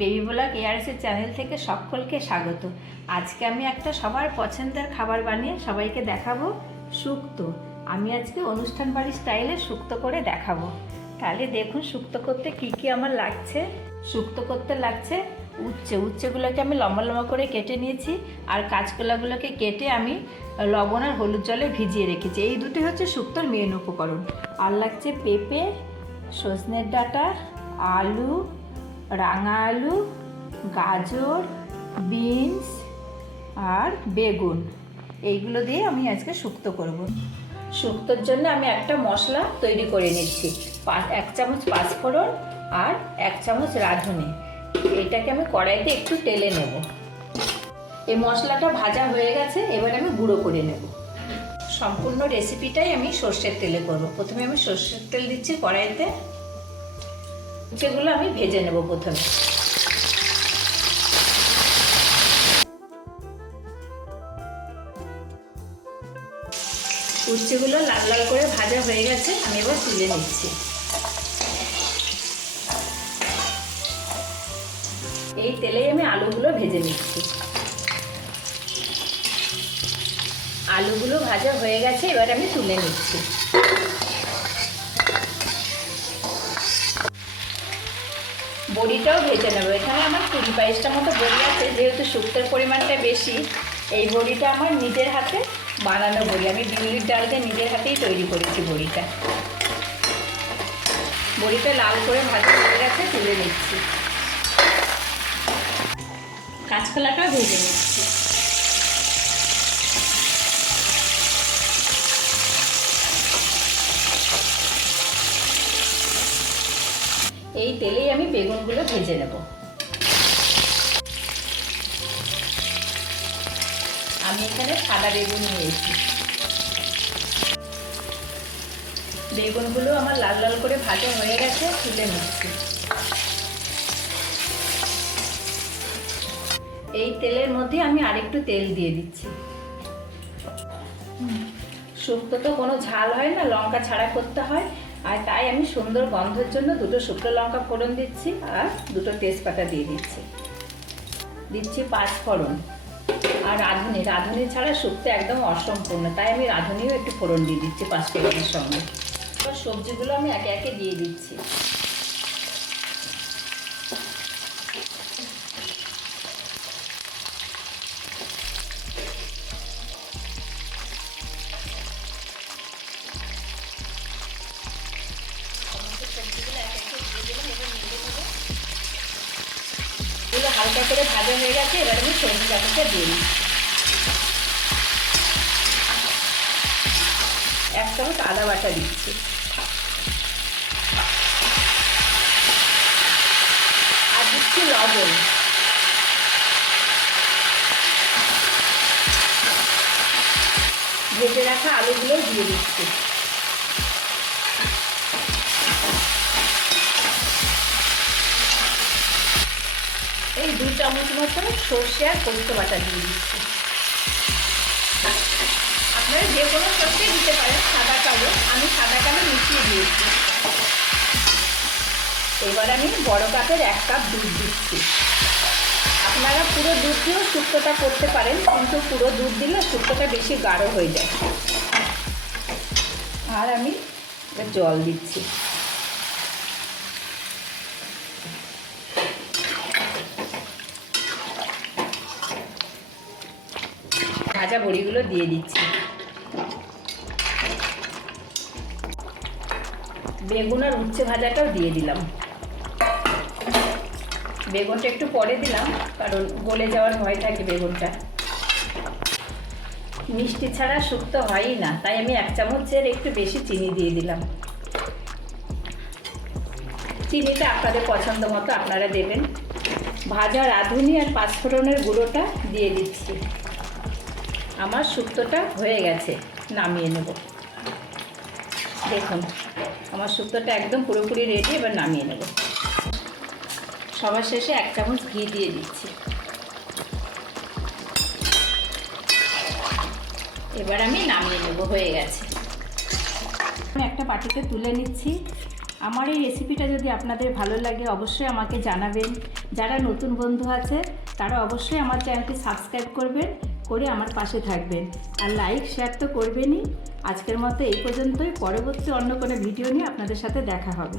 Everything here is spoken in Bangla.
বেবি ব্লগ এআরএস চ্যানেল থেকে সকলকে স্বাগত। আজকে আমি একটা সবার পছন্দের খাবার বানিয়ে সবাইকে দেখাবো, শুক্তো। আমি আজকে অনুষ্ঠান বাড়ির স্টাইলে শুক্তো করে দেখাবো। তাহলে দেখুন শুক্তো করতে কি কি আমার লাগছে। শুক্তো করতে লাগছে উচ্ছেগুলোকে আমি লম্বা লম্বা করে কেটে নিয়েছি, আর কাঁচকলাগুলোকে কেটে আমি লবণ আর হলুদ জলে ভিজিয়ে রেখেছি। এই দুটি হচ্ছে শুক্তোর মেন উপকরণ। আর লাগছে পেঁপে, সজনের ডাঁটা, আলু, রাঙা আলু, গাজর, বিনস আর বেগুন। এইগুলো দিয়ে আমি আজকে শুক্তো করব। শুক্তোর জন্য আমি একটা মশলা তৈরি করে নিচ্ছি। 1 চামচ পাঁচফোড়ন আর 1 চামচ রাঁধুনি। এটাকে আমি কড়াইতে একটু তেলে নেব। এই মশলাটা ভাজা হয়ে গেছে, এবার আমি গুঁড়ো করে নেব। সম্পূর্ণ রেসিপিটাই আমি সর্ষের তেলে করব। প্রথমে আমি সর্ষের তেল দিচ্ছি কড়াইতে। উচ্ছেগুলো আমি ভেজে নেব প্রথমে। উচ্ছেগুলো লাল লাল করে ভাজা হয়ে গেছে, আমি এবার তুলে নিচ্ছি। এই তেলেই আমি আলুগুলো ভেজে নিচ্ছি। আলুগুলো ভাজা হয়ে গেছে, এবার আমি তুলে নিচ্ছি। বড়িটাও ভেজে নেব। এখানে আমার 20-22টা মতো বড়ি আছে। যেহেতু শুক্তোর পরিমাণটা বেশি, এই বড়িটা আমার নিজের হাতে বানানো বড়ি। আমি বিউলির ডাল দিয়ে নিজের হাতেই তৈরি করেছি বড়িটা। বড়িটা লাল করে ভাজা হয়ে গেছে, তুলে নিচ্ছি। কাঁচকলাটাও ভেজে নিচ্ছি। এই তেলেই আমি বেগুনগুলো ভেজে নেব। আমি এখানে সাদা বেগুন নিয়েছি। বেগুনগুলো আমার লাল লাল করে ভাজা হয়ে গেছে, তুলে নিচ্ছি। এই তেলের মধ্যে আমি আরেকটু তেল দিয়ে দিচ্ছি। শুক্তো তো কোনো ঝাল হয় না, লঙ্কা ছাড়া করতে হয়, আর তাই আমি সুন্দর গন্ধের জন্য 2টো শুকনো লঙ্কা ফোড়ন দিচ্ছি আর 2টো তেজপাতা দিয়ে দিচ্ছি পাঁচফোড়ন আর রাঁধুনি ছাড়া শুক্তো একদম অসম্পূর্ণ, তাই আমি রাঁধুনিও একটু ফোড়ন দিয়ে দিচ্ছি পাঁচফোড়নের সঙ্গে। এবার সবজিগুলো আমি একে একে দিয়ে দিচ্ছি। এগুলো হালকা করে ভাজা হয়ে গেছে, এবার আমি সবজি কাটাটা দিয়ে দিই। 1 চামচ আদা বাটা দিচ্ছি। আর দিচ্ছি লবণ। ভেজে রাখা আলুগুলো দিয়ে দিচ্ছি। এই 2 চামচ মতো সর্ষে আর পোস্ত বাটা দিয়ে দিচ্ছি। আপনারা যে কোনো সর্ষে দিতে পারেন, সাদা কালো। আমি সাদা কালো মিশিয়ে দিয়েছি। এবার আমি বড় কাপের 1 কাপ দুধ দিচ্ছি। আপনারা পুরো দুধ দিয়েও শুক্তোটা করতে পারেন, কিন্তু পুরো দুধ দিলে শুক্তোটা বেশি গাঢ় হয়ে যায়। আর আমি জল দিচ্ছি। ভাজা বড়িগুলো দিয়ে দিচ্ছি। বেগুন আর উচ্ছে ভাজাটাও দিয়ে দিলাম। বেগুনটা একটু পরে দিলাম, কারণ গলে যাওয়ার ভয় থাকে বেগুনটা। মিষ্টি ছাড়া শুক্তো হয়ই না, তাই আমি 1 চামচের একটু বেশি চিনি দিয়ে দিলাম। চিনিটা আপনাদের পছন্দ মতো আপনারা দেবেন। ভাজা রাঁধুনি আর পাঁচফোড়নের গুঁড়োটা দিয়ে দিচ্ছি। আমার শুক্তোটা হয়ে গেছে, নামিয়ে নেব। দেখুন আমার শুক্তোটা একদম পুরোপুরি রেডি, এবার নামিয়ে নেব। সবার শেষে 1 চামচ ঘি দিয়ে দিচ্ছি। এবার আমি নামিয়ে নেব, হয়ে গেছে। আমি একটা বাটিতে তুলে নিচ্ছি। আমার এই রেসিপিটা যদি আপনাদের ভালো লাগে অবশ্যই আমাকে জানাবেন। যারা নতুন বন্ধু আছে তারা অবশ্যই আমার চ্যানেলটি সাবস্ক্রাইব করবেন, করে আমার পাশে থাকবেন, আর লাইক শেয়ার তো করবেনই। আজকের মতো এই পর্যন্তই, পরবর্তী অন্য কোনো ভিডিও নিয়ে আপনাদের সাথে দেখা হবে।